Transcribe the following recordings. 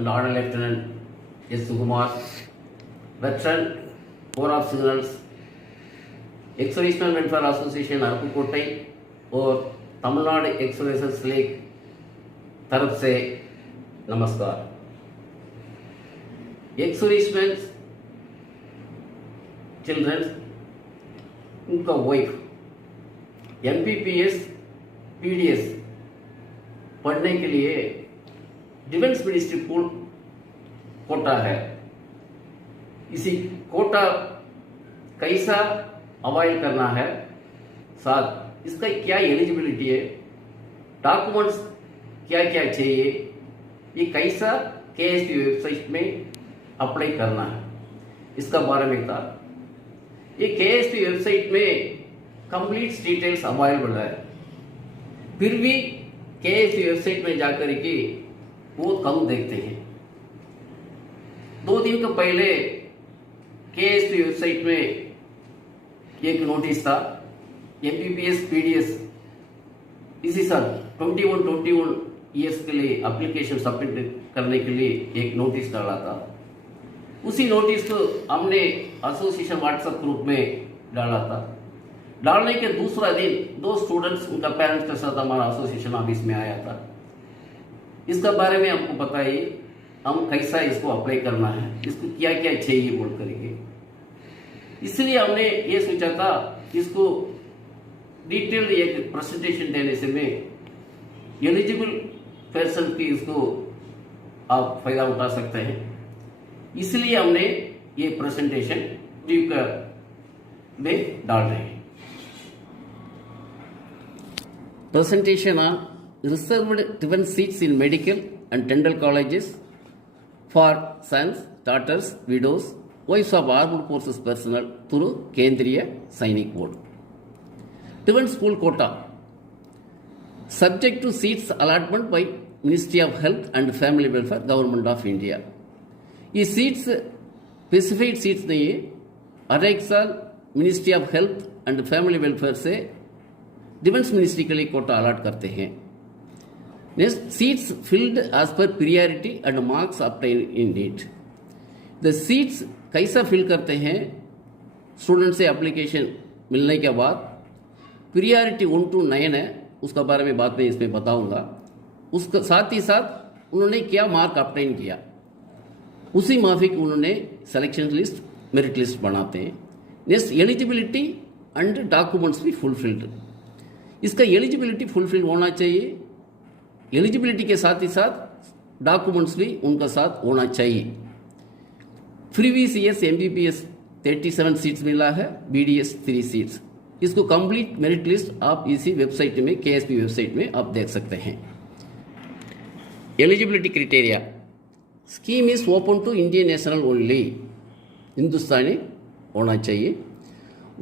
and Order Lieutenant S. Sukumar, Veteran Corps of Signals, Ex-Servicemen Welfare Association अरकुकोटै और Tamil Nadu x-services league तरफ से नमस्कार। X-servicemen children, उनका wife MPPS PDS पढ़ने के लिए डिफेंस मिनिस्ट्री पूल कोटा है। इसी कोटा कैसा अवॉइड करना है, साथ इसका क्या एलिजिबिलिटी है, डॉक्यूमेंट्स क्या क्या चाहिए, ये कैसा KSP वेबसाइट में अप्लाई करना है, इसका बारे में था। ये KSP वेबसाइट में कंप्लीट डिटेल्स अवेलेबल है, फिर भी KSP वेबसाइट में जाकर के बहुत कम देखते हैं। 2 दिन के पहले KSP वेबसाइट में एक नोटिस था, MPPS PDS इसी साल 21 ईयर्स के लिए एप्लीकेशन सबमिट करने के लिए एक नोटिस डाला था। उसी नोटिस को हमने एसोसिएशन व्हाट्सएप ग्रुप में डाला था। डालने के दूसरा दिन 2 स्टूडेंट्स उनका पेरेंट्स के साथ हमारा एसोसिएशन ऑफिस में आया था। इसका बारे में हमको बताइए, हम कैसा इसको अप्लाई करना है, इसको क्या क्या चाहिए बोल करेंगे। इसलिए हमने ये सोचा था इसको डिटेल्ड एक प्रेजेंटेशन देने से में एलिजिबल पर्सन की इसको आप फायदा उठा सकते हैं। इसलिए हमने ये प्रेजेंटेशन में डाल रहे हैं। Presentation on reserved defense seats in medical and dental colleges for sons, daughters, widows, wives of armed forces personnel through Kendriya Sainik Board. Defense pool quota subject to seats allotment by Ministry of Health and Family Welfare, Government of India. ये seats specified seats नहीं है, हर एक साल ministry of health and family welfare से defence ministry के लिए quota allot करते हैं। Next, seats filled as per priority and marks obtain in NEET. The seats कैसा फिल करते हैं, स्टूडेंट से एप्लीकेशन मिलने के बाद प्रियोरिटी 1 to 9 है, उसका बारे में बाद में इसमें बताऊंगा। उसका साथ ही साथ उन्होंने क्या मार्क ऑब्टेन किया, उसी माफिक उन्होंने सिलेक्शन लिस्ट, मेरिट लिस्ट बनाते हैं। नेक्स्ट, एलिजिबिलिटी एंड डॉक्यूमेंट्स भी फुलफिल्ड। इसका एलिजिबिलिटी फुलफिल होना चाहिए, एलिजिबिलिटी के साथ ही साथ डॉक्यूमेंट्स भी उनका साथ होना चाहिए। प्रीवियस ईयर्स MPPS 37 सीट्स मिला है, BDS 3 सीट्स। इसको कंप्लीट मेरिट लिस्ट आप इसी वेबसाइट में KSP वेबसाइट में आप देख सकते हैं। Eligibility criteria, scheme is open to Indian national only, हिंदुस्तानी होना चाहिए।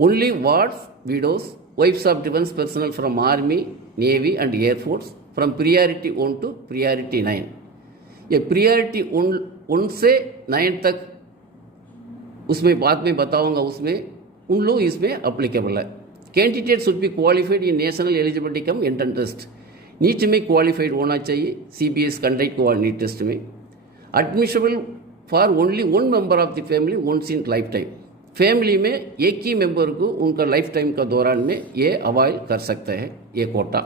Only wards, widows, wives of defense personnel from Army, Navy and Air Force from priority 1 to priority 9। ये priority 1 से 9 तक उसमें बाद में बताऊंगा, उसमें उन लोग इसमें अप्लीकेबल है। Candidate should be qualified in national eligibility cum entrance test, NEET में क्वालिफाइड होना चाहिए, CBS कंडक्ट हुआ नीट टेस्ट में। Admissible for only 1 member of the family once in life time, family में एक ही मेंबर को उनका लाइफ टाइम का दौरान में ये अवॉइड कर सकते हैं ये quota.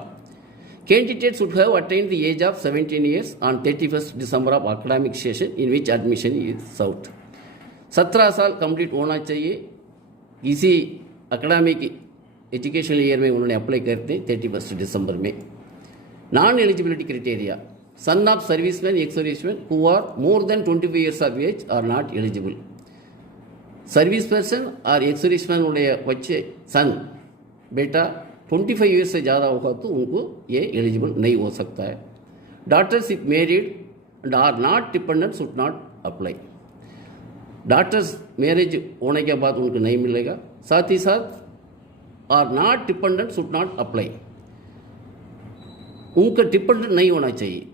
Candidate should have attend the age of 17 years on 31 December of academic session in which admission is south. 17 साल कंप्लीट होना चाहिए, इसी एकेडमिक एजुकेशनल ईयर में उन्होंने अप्लाई करते हैं 31 दिसंबर में। Non eligibility criteria, son of serviceman, ex serviceman who are more than 25 years of age are not eligible. Service person और एक्स सर्विसमैन उन्हें बच्चे सन बेटा 25 ईयर्स से ज़्यादा होगा तो उनको ये एलिजिबल नहीं हो सकता है। Daughters if married and are not dependent should not apply. Daughters marriage होने के बाद उनको नहीं मिलेगा। साथ ही साथ are not dependent should not apply, उनका डिपेंडेंट नहीं होना चाहिए।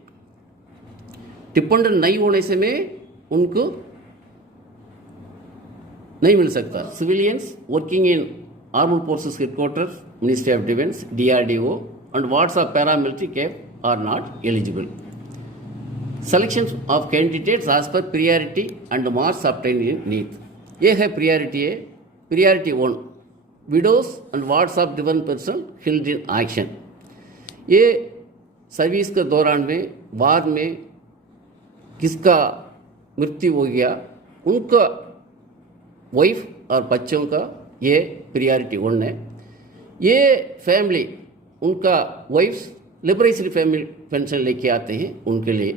डिपेंडेंट नहीं होने से में उनको नहीं मिल सकता। Civilians working in armed forces headquarters, ministry of defence, DRDO and wards of paramilitary camp are not eligible. Selection of candidates as per priority and marks obtained in NEET. ये है प्रियरिटी है। Priority 1 widows and wards of defence person killed in action. ये service के दौरान में वार में किसका मृत्यु हो गया, उनका वाइफ और बच्चों का ये प्रियरिटी 1 है। ये फैमिली उनका वाइफ्स लिबरेटरी फैमिली पेंशन लेके आते हैं उनके लिए।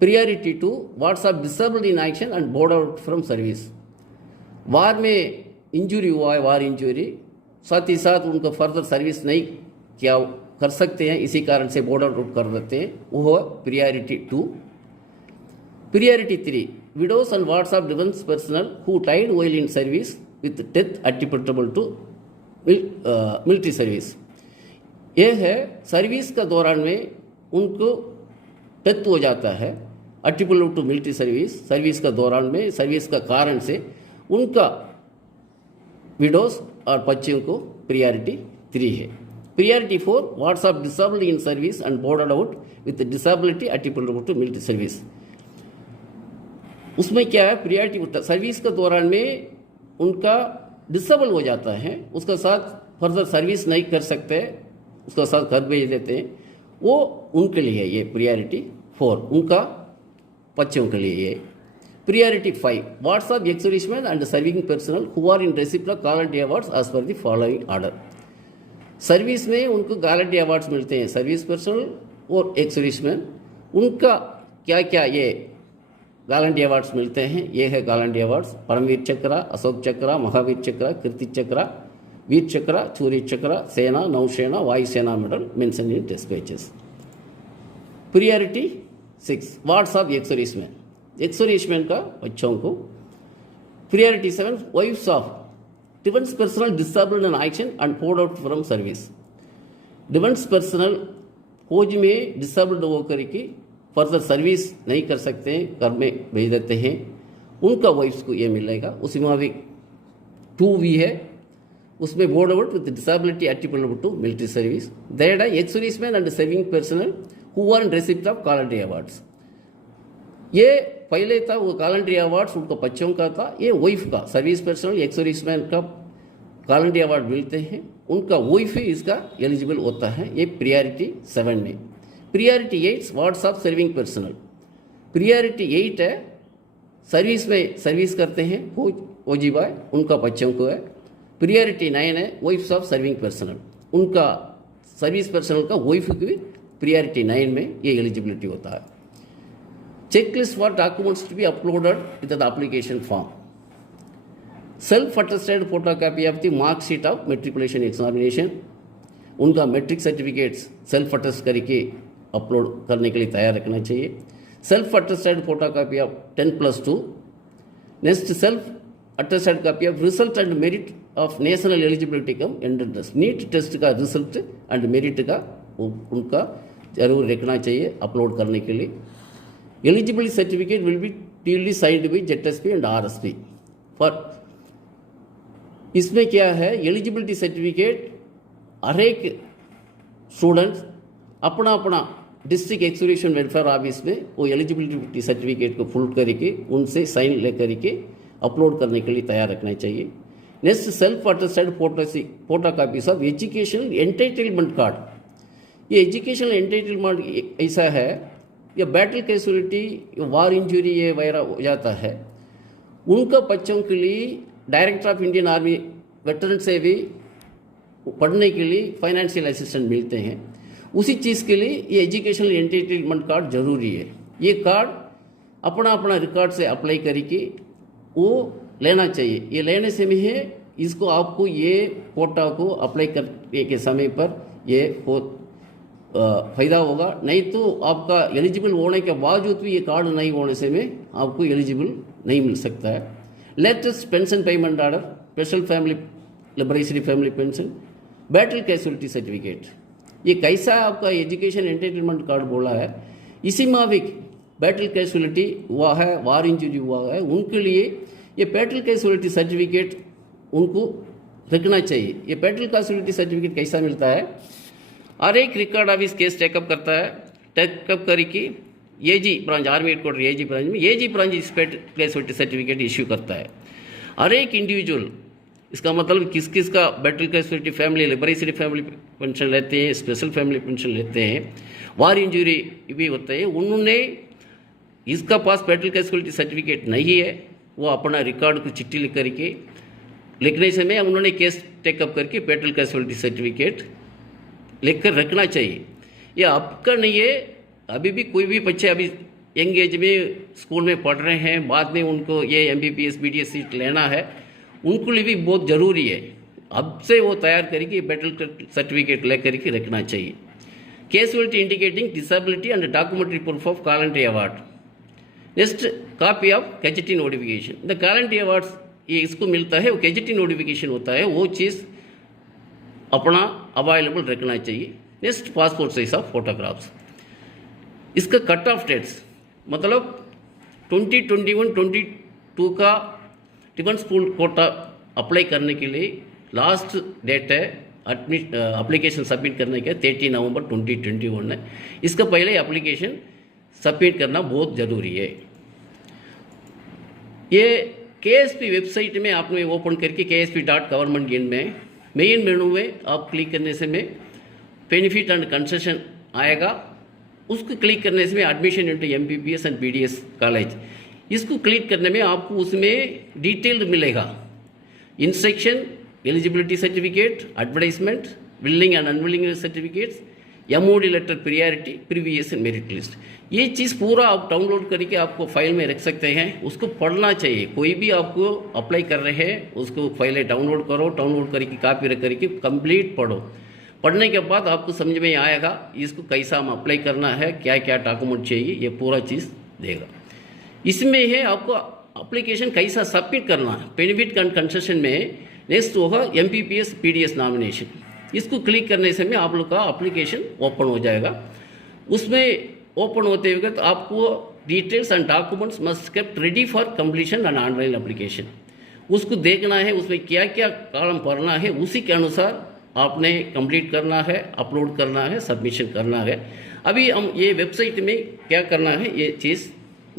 Priority 2 wards of disabled in action and board out from service. War में इंजरी हुआ है, वार इंजरी, साथ ही साथ उनका फर्दर सर्विस नहीं क्या कर सकते हैं, इसी कारण से बोर्ड आउट कर देते हैं, वो priority 2। Priority 3 widows and wards of defence personnel who died while in service with death attributable to military service. यह है सर्विस का दौरान में उनको डेथ हो जाता है attributable to military service. Service का दौरान में सर्विस का कारण से उनका विडोज और बच्चों को प्रियरिटी 3 है। Priority 4 wards of disabled in service and boarded out with disability attributable to military service. उसमें क्या है, प्रियरिटी सर्विस के दौरान में उनका डिसेबल हो जाता है, उसका साथ फर्दर सर्विस नहीं कर सकते, उसका साथ घर भेज देते हैं, वो उनके लिए ये प्रियरिटी 4, उनका बच्चों के लिए ये। Priority 5 wards of ex serviceman and serving personnel who are in reciprocal gallantry awards as per the following order. Service में उनको गैलेंट्री अवार्ड्स मिलते हैं, सर्विस पर्सनल और एक्स सर्विसमैन, उनका क्या क्या ये गैलेंट्री अवार्ड्स मिलते हैं। ये है गैलेंट्री अवार्ड्स: परमवीर चक्र, अशोक चक्र, महावीर चक्र, कीर्ति चक्र, वीर चक्र, सूर्य चक्र, Sena, Nausena, Vayusena medal mention in despatches. Priority 6 wards of ex serviceman, ex serviceman का बच्चों को। Priority 7 wives of defence personnel disabled in action and boarded out from service. Defence personnel फौज में डिसेबल्ड होकर के फर्दर सर्विस नहीं कर सकते हैं, घर में भेज देते हैं, उनका वाइफ्स को ये मिलेगा। उसी में भी 2 भी है, उसमें board out with disability attributable to military service. That are ex serviceman and serving personnel who are in receipt of gallantry awards. ये पहले था वो गैलेंट्री अवार्ड्स उनका बच्चों का था, ये वाइफ का सर्विस पर्सनल एक्स सर्विसमैन का गैलेंट्री अवार्ड मिलते हैं, उनका वाइफ ही इसका एलिजिबल होता है। ये प्रियरिटी 7 में। Priority 8 wards of serving personnel. Priority 8 है, सर्विस में सर्विस करते हैं फौजी भाई, उनका बच्चों को है। प्रियरिटी 9 है वाइफ्स ऑफ सर्विंग पर्सनल, उनका सर्विस पर्सनल का वाइफ की प्रियरिटी 9 में ये एलिजिबिलिटी होता है। Checklist for documents to be uploaded with the application form. Self attested photocopy of the marksheet of matriculation examination. उनका मेट्रिक सर्टिफिकेट्स सेल्फ अटेस्ट करके upload करने के लिए तैयार रखना चाहिए। Self attested photocopy of 10+2। Next self attested copy of result and merit of national eligibility cum entrance test. NEET test का result and merit का उनका जरूर रखना चाहिए अपलोड करने के लिए। Eligibility certificate will be duly signed by ZSP and RSP for. इसमें क्या है, एलिजिबिलिटी सर्टिफिकेट हर एक स्टूडेंट्स अपना अपना डिस्ट्रिक्ट एक्सर्विशन वेलफेयर ऑफिस में वो एलिजिबिलिटी सर्टिफिकेट को फुल करके उनसे साइन लेकर के अपलोड करने के लिए तैयार रखना चाहिए। Next self attested photo copies of educational entitlement card. ये एजुकेशनल एंटाइटलमेंट ऐसा है, या बैटल कैजुअलिटी, वार इंजरी ये वगैरह हो जाता है, उनका बच्चों के लिए director of Indian army veteran से भी पढ़ने के लिए फाइनेंशियल असिस्टेंट मिलते हैं। उसी चीज़ के लिए ये एजुकेशनल एंटाइटलमेंट कार्ड जरूरी है। ये कार्ड अपना अपना रिकॉर्ड से अप्लाई करके वो लेना चाहिए। ये लेने से में है, इसको आपको ये कोटा को अप्लाई करने के समय पर ये फ़ायदा होगा। नहीं तो आपका एलिजिबल होने के बावजूद भी ये कार्ड नहीं होने से में आपको एलिजिबल नहीं मिल सकता है। Latest pension payment order, special family liberatory family pension, battle casualty certificate, ये कैसा आपका एजुकेशन एंटाइटलमेंट कार्ड बोला है। इसी माविक बैटल कैजुअलिटी हुआ है, वार इंजरी हुआ है, उनके लिए ये बैटल कैजुअलिटी सर्टिफिकेट उनको रखना चाहिए। ये बैटल कैजुअलिटी सर्टिफिकेट कैसा मिलता है, हर एक रिकॉर्ड ऑफिस केस टेकअप करता है, टेकअप करके एजी ब्रांच आर्मी हेडक्वार्टर एजी ब्रांच में एजी ब्रांच इस प्लेसबिलिटी सर्टिफिकेट इश्यू करता है। हर एक इंडिविजुअल, इसका मतलब किस किस का battle casualty family liberation family pension लेते हैं, स्पेशल फैमिली पेंशन लेते हैं, वार इंजरी भी होते हैं, उन्होंने इसका पास बैटल कैजुअलिटी सर्टिफिकेट नहीं है, वो अपना रिकॉर्ड को चिट्ठी लिख करके लिखने समय उन्होंने केस टेकअप करके बैटल कैजुअलिटी सर्टिफिकेट लिख कर रखना चाहिए। ये आपका नहीं है, अभी भी कोई भी बच्चे अभी यंग एज में स्कूल में पढ़ रहे हैं, बाद में उनको ये MBBS BDS सीट लेना है, उनको लिए भी बहुत ज़रूरी है। अब से वो तैयार करके बैटल सर्टिफिकेट ले करके रखना चाहिए। Casualty indicating disability and documentary proof of gallantry award. Next copy of gazette notification. The gallantry awards ये इसको मिलता है, वो कैजेटी नोटिफिकेशन होता है, वो चीज़ अपना अवेलेबल रखना चाहिए। Next passport size of photographs. इसका कट ऑफ डेट्स मतलब 2021-22 का डिफेंस स्कूल कोटा अप्लाई करने के लिए लास्ट डेट है एप्लीकेशन सबमिट करने का 30 नवंबर 2021 है। इसका पहले एप्लीकेशन सबमिट करना बहुत ज़रूरी है। ये KSP वेबसाइट में आपने ओपन करके ksp.government में मेन मेनू में आप क्लिक करने से में बेनिफिट एंड कंसेशन आएगा, उसको क्लिक करने से में admission into MBBS and BDS college, इसको क्लिक करने में आपको उसमें डिटेल मिलेगा। Instruction, eligibility certificate, advertisement, willing and unwilling certificates, MOD letter priority, previous merit list, ये चीज़ पूरा आप डाउनलोड करके आपको फाइल में रख सकते हैं। उसको पढ़ना चाहिए, कोई भी आपको अप्लाई कर रहे हैं उसको फाइलें डाउनलोड करो, डाउनलोड करके कॉपी रख करके कंप्लीट पढ़ो। पढ़ने के बाद आपको समझ में आएगा इसको कैसा हम अप्लाई करना है, क्या क्या डॉक्यूमेंट चाहिए, ये पूरा चीज़ देगा। इसमें है आपको एप्लीकेशन कैसा सबमिट करना है। बेनिफिट एंड कंसेशन में नेक्स्ट होगा MBBS BDS नॉमिनेशन, इसको क्लिक करने से में आप लोग का एप्लीकेशन ओपन हो जाएगा। उसमें ओपन होते हुए तो आपको details and documents must kept ready for completion and online application, उसको देखना है उसमें क्या क्या कॉलम भरना है, उसी के अनुसार आपने कंप्लीट करना है, अपलोड करना है, सबमिशन करना है। अभी हम ये वेबसाइट में क्या करना है ये चीज़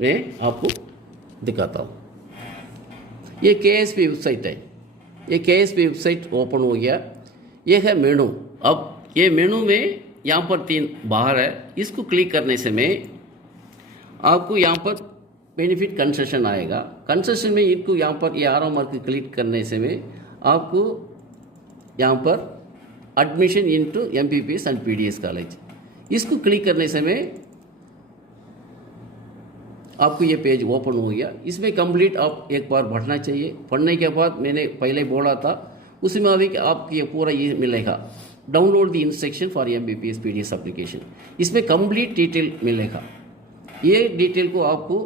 मैं आपको दिखाता हूँ। ये KSP वेबसाइट है, ये KSP वेबसाइट ओपन हो गया। ये है मेनू। अब ये मेनू में यहाँ पर 3 बाहर है, इसको क्लिक करने से में आपको यहाँ पर बेनिफिट कंसेशन आएगा। कंसेशन में इनको यहाँ पर ये आरो मार्क क्लिक करने से में आपको यहाँ पर admission into MBBS and BDS college, इसको क्लिक करने से में आपको ये पेज ओपन हो गया। इसमें कंप्लीट आप एक बार पढ़ना चाहिए। पढ़ने के बाद मैंने पहले बोला था उसमें अभी आपको ये पूरा ये मिलेगा, download the instruction for MBBS BDS application, इसमें कंप्लीट डिटेल मिलेगा। ये डिटेल को आपको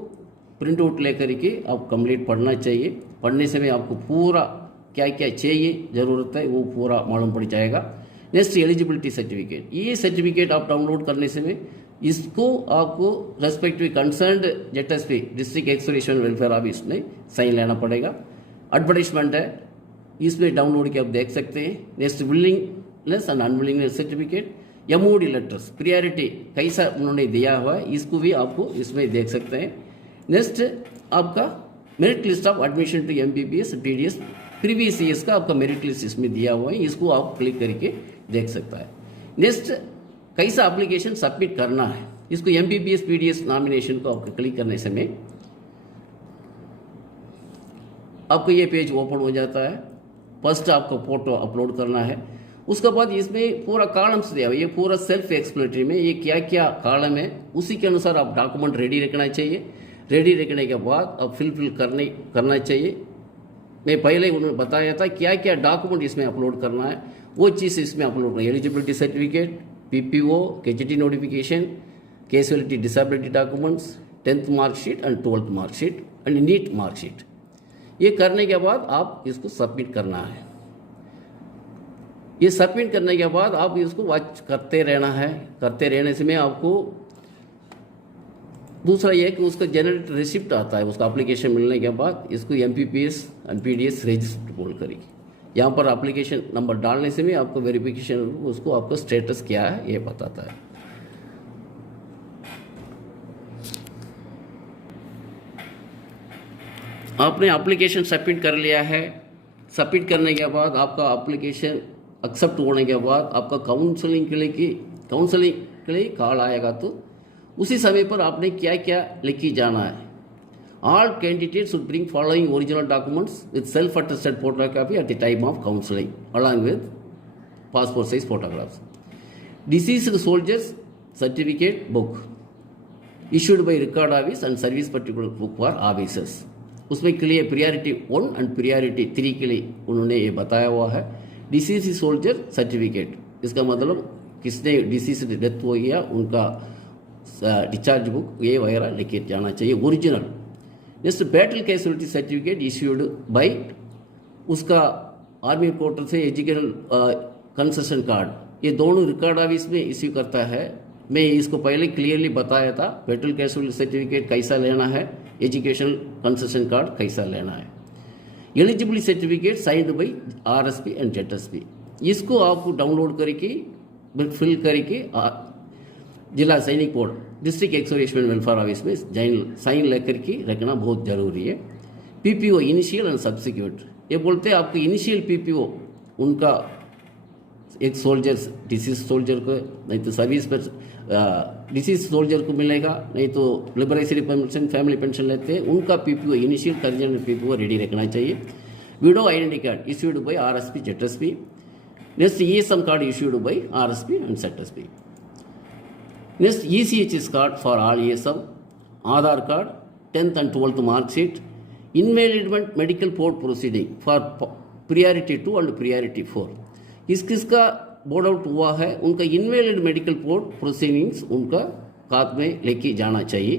प्रिंट आउट लेकर के आप कंप्लीट पढ़ना चाहिए। पढ़ने से में आपको पूरा क्या क्या चाहिए ज़रूरत है वो पूरा मालूम पड़ जाएगा। नेक्स्ट एलिजिबिलिटी सर्टिफिकेट, ये सर्टिफिकेट आप डाउनलोड करने से में इसको आपको respective concerned ZSP district exploration welfare office में साइन लेना पड़ेगा। एडवर्टाइजमेंट है, इसमें डाउनलोड के आप देख सकते हैं। Next willingness and unwillingness certificate, MOD letters priority कैसा उन्होंने दिया हुआ है इसको भी आपको इसमें देख सकते हैं। नेक्स्ट आपका merit list of admission to MBBS BDS previous years का आपका मेरिट लिस्ट इसमें दिया हुआ है, इसको आप क्लिक करके देख सकता है। नेक्स्ट कैसा एप्लीकेशन सबमिट करना है, इसको MBBS BDS नॉमिनेशन को आपको क्लिक करने से में आपको ये पेज ओपन हो जाता है। फर्स्ट आपको फोटो अपलोड करना है, उसके बाद इसमें पूरा कॉलम्स दिया हुआ, ये पूरा सेल्फ एक्सप्लेटरी में ये क्या क्या कॉलम है उसी के अनुसार आप डॉक्यूमेंट रेडी रखना चाहिए। रेडी रखने के बाद अब फिल करना चाहिए। मैं पहले उन्होंने बताया था क्या क्या डॉक्यूमेंट इसमें अपलोड करना है, वो चीज़ इसमें अपलोड करना है। Eligibility certificate, PPO, KGT notification, casualty disability documents, 10th marksheet and 12th marksheet and NEET marksheet. ये करने के बाद आप इसको सबमिट करना है। ये सबमिट करने के बाद आप इसको वॉच करते रहना है। करते रहने से में आपको दूसरा ये कि उसका जनरेट रिसिप्ट आता है, उसका एप्लीकेशन मिलने के बाद इसको MBBS एंड BDS रजिस्टर बोल करेगी। यहाँ पर एप्लीकेशन नंबर डालने से भी आपको वेरिफिकेशन उसको आपका स्टेटस क्या है ये बताता है। आपने एप्लीकेशन सबमिट कर लिया है। सबमिट करने के बाद आपका एप्लीकेशन एक्सेप्ट होने के बाद आपका काउंसलिंग के लिए कॉल आएगा, तो उसी समय पर आपने क्या क्या लेके जाना है। All candidates should bring following original documents with self attested photocopy at the time of counselling along with passport size photographs. Deceased soldiers certificate book issued by record office and service particular book for officers। उसमें clear priority 1 and priority 3 के लिए उन्होंने ये बताया हुआ है। Disease soldier certificate, इसका मतलब किसने डिसीज डेथ हो गया उनका डिस्चार्ज बुक ये वगैरह लेके जाना चाहिए original. Next battle casualty certificate issued by उसका आर्मी कोर्ट से एजुकेशनल कंसेशन कार्ड, ये दोनों रिकॉर्ड ऑफिस में इश्यू करता है। मैं इसको पहले क्लियरली बताया था बैटल कैजुअलिटी सर्टिफिकेट कैसा लेना है, एजुकेशनल कंसेशन कार्ड कैसा लेना है। Eligibility certificate signed by RSP and ZSP, इसको आपको डाउनलोड करके फिल करके जिला सैनिक board district ex servicemen welfare office में साइन लेकर के रखना बहुत जरूरी है। पीपीओ इनिशियल एंड सब्सिक्यूट, ये बोलते हैं आपको इनिशियल पीपीओ उनका एक सोल्जर डिसीज सोल्जर को, नहीं तो सर्विस पर डिसीज सोल्जर को मिलेगा, नहीं तो लिबरेटरी पेंशन फैमिली पेंशन लेते हैं उनका PPO initial corrigendum PPO ready रखना चाहिए। Widow identity card issued by RSP ZSP. Next ESM card issued by RSP and ZSP. Next ECHS card for all ESM, Aadhaar card 10th and 12th marksheet, invalidment medical board proceeding for priority 2 and priority 4। किसका board out हुआ है उनका invalid medical board proceedings उनका साथ में लेके जाना चाहिए।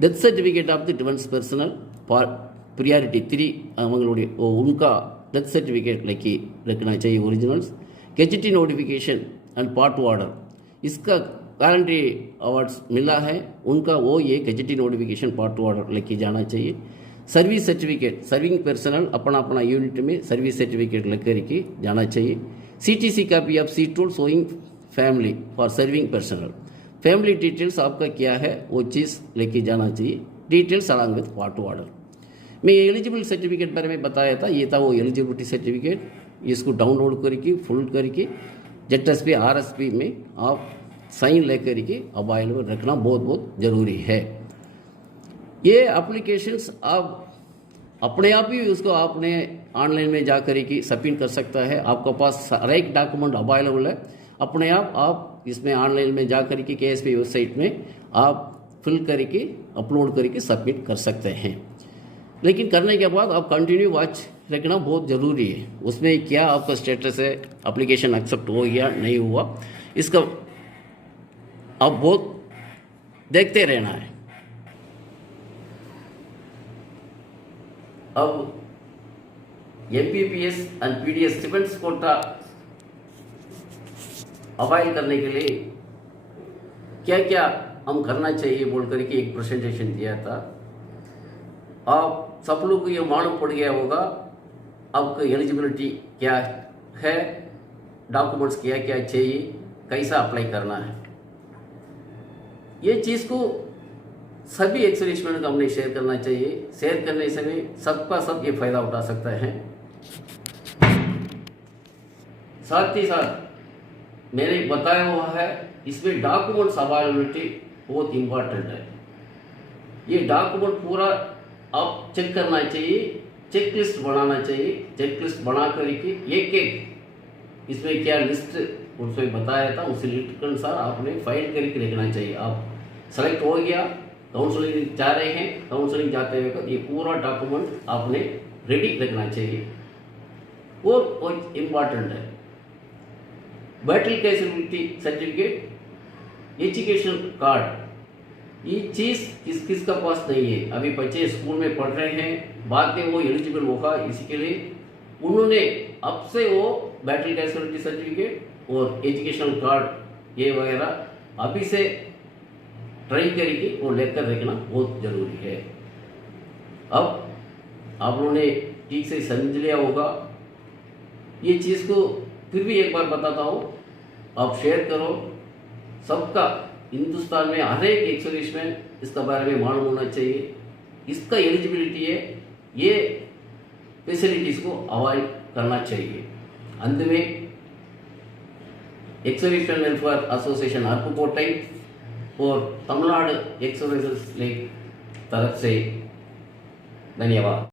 Death certificate of the defence personnel priority 3 அவங்களுடைய उनका डेथ सर्टिफिकेट लेके रखना चाहिए originals. Gazette notification and part order, इसका गारंटी अवार्ड्स मिला है उनका वो ये गेजेटी नोटिफिकेशन पार्ट ऑर्डर लेके जाना चाहिए। सर्विस सर्टिफिकेट सर्विंग पर्सनल अपना अपना यूनिट में सर्विस सर्टिफिकेट लेकर के जाना चाहिए। CTC copy of sheet roll showing family for serving personnel, family details आपका क्या है वो चीज़ लेके जाना चाहिए। Details along with part order. मैं एलिजिबल सर्टिफिकेट बारे में बताया था, ये था वो एलिजिबिलिटी सर्टिफिकेट, इसको डाउनलोड करके फुल करके जेडएसपी आरएसपी में आप साइन लेकर के अवेलेबल रखना बहुत बहुत ज़रूरी है। ये एप्लीकेशंस आप अपने आप ही उसको आपने ऑनलाइन में जा कर के सबमिट कर सकता है। आपके पास हर एक डॉक्यूमेंट अवेलेबल है, अपने आप इसमें ऑनलाइन में जा कर के केएसपी वेबसाइट में आप फिल करके अपलोड करके सबमिट कर सकते हैं। लेकिन करने के बाद आप कंटिन्यू वॉच रखना बहुत ज़रूरी है, उसमें क्या आपका स्टेटस है, एप्लीकेशन एक्सेप्ट हो गया नहीं हुआ, इसका आप बहुत देखते रहना है। अब MPPS and PDS defence Kota अवाइल करने के लिए क्या क्या हम करना चाहिए बोल करके एक प्रेजेंटेशन दिया था। आप सब लोग को ये मालूम पड़ गया होगा आपका एलिजिबिलिटी क्या है, डॉक्यूमेंट्स क्या क्या चाहिए, कैसा अप्लाई करना है। ये चीज़ को सभी एक्सर्विसमेंट को हमने शेयर करना चाहिए। शेयर करने से भी सबका सब ये फायदा उठा सकता है। साथ ही साथ मैंने बताया हुआ है इसमें डॉक्यूमेंट्स अवेलेबिलिटी बहुत इंपॉर्टेंट है। ये डॉक्यूमेंट पूरा आप चेक करना चाहिए, चेक लिस्ट बनाना चाहिए। चेक लिस्ट बना करके एक एक इसमें क्या लिस्ट उसमें बताया था उसी लिस्ट के अनुसार आपने फाइल करके रखना चाहिए। आप सेलेक्ट हो गया, काउंसलिंग जा रहे हैं, काउंसलिंग जाते हुए ये पूरा डॉक्यूमेंट आपने रेडी रखना चाहिए। वो बहुत इम्पॉर्टेंट है। Battle casualty certificate, education card, ये चीज़ किस का पास नहीं है। अभी बच्चे स्कूल में पढ़ रहे हैं, बाद में वो एलिजिबल होगा, इसी के लिए उन्होंने अब से वो बैटल कैजुअलिटी सर्टिफिकेट और एजुकेशन कार्ड ये वगैरह अभी से ट्राई करके वो लेकर रखना बहुत जरूरी है। अब आप लोगों ने ठीक से समझ लिया होगा। ये चीज़ को फिर भी एक बार बताता हूँ, आप शेयर करो। सबका हिंदुस्तान में हर एक एक्सर्विसमेंट इसका बारे में मालूम होना चाहिए। इसका एलिजिबिलिटी है ये फैसिलिटीज़ को अवॉइड करना चाहिए। अंत में एक्स-सर्विसमैन वेलफेयर एसोसिएशन अरुपुकोट्टई और तमिलनाडु एक्स-सर्विसेज लीग तरफ से धन्यवाद।